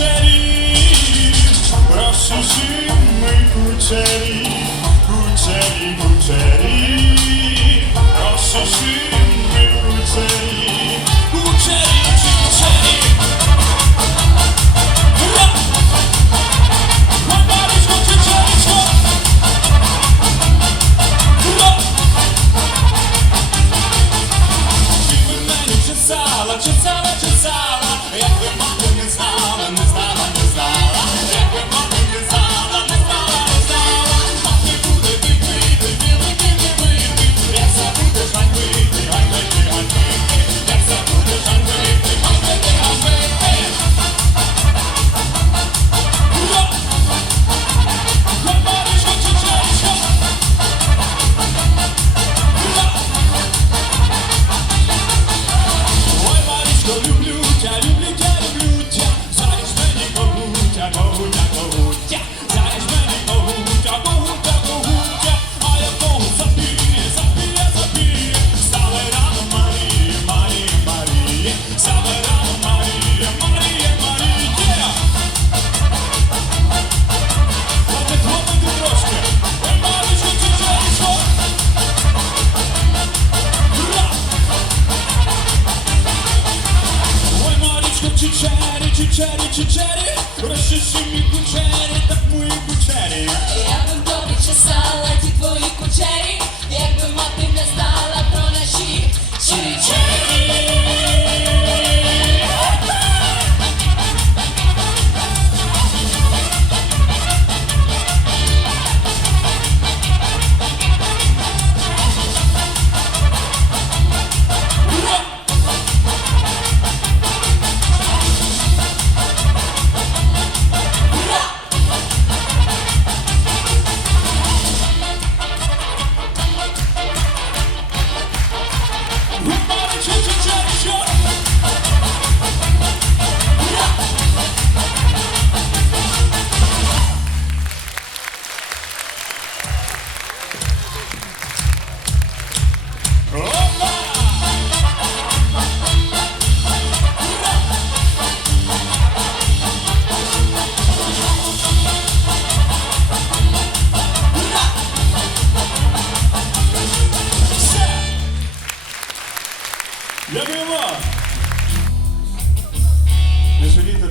кучерів, розсушив ми кучерів, кучері, кучері, розсушив ми кучері, кучері, кучері. Чесала, чесала, чесала.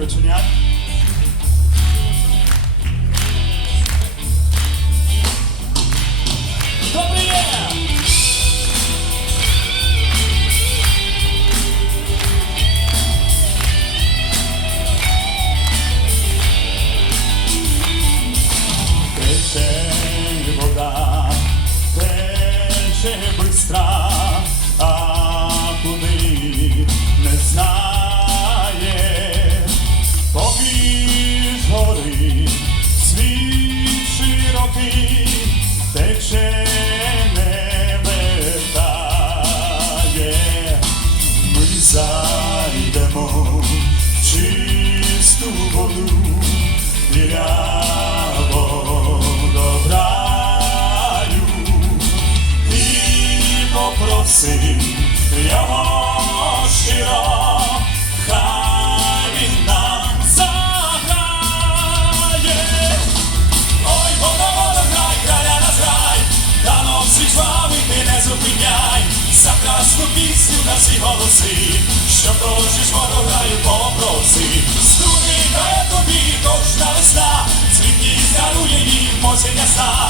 주님 просим його щиро, хай він нам заграє. Ой, воно грай, краля назграй, дано свій слави ти не зупиняй, за пісню на всі голоси, що хочеш ворогаю попроси, струни дає тобі кожна весна, цвітні здарує їм осінь ясна.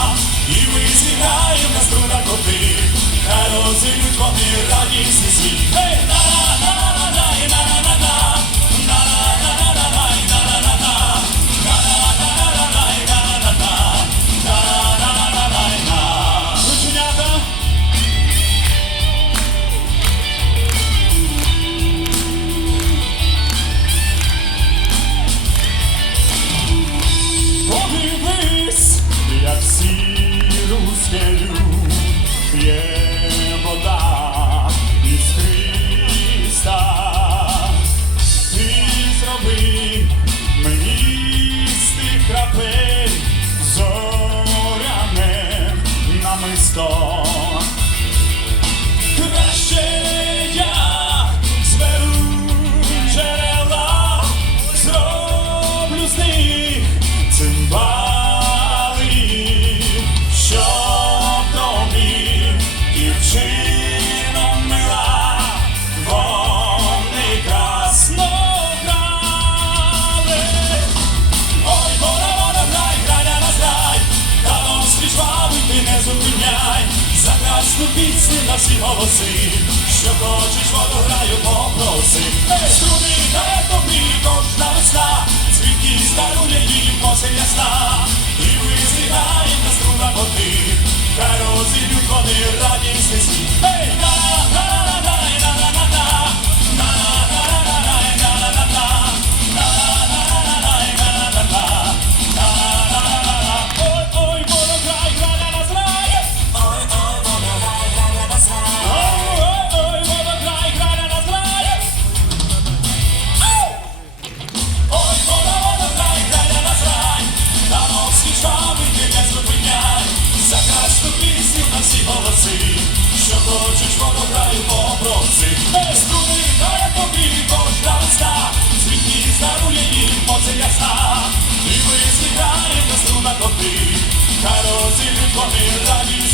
пісні наші голоси, що хочеш, воно граю. вічна весна, світлі старує їм оце ясна, і висвітає на струнах коти, хай розілють вони радість.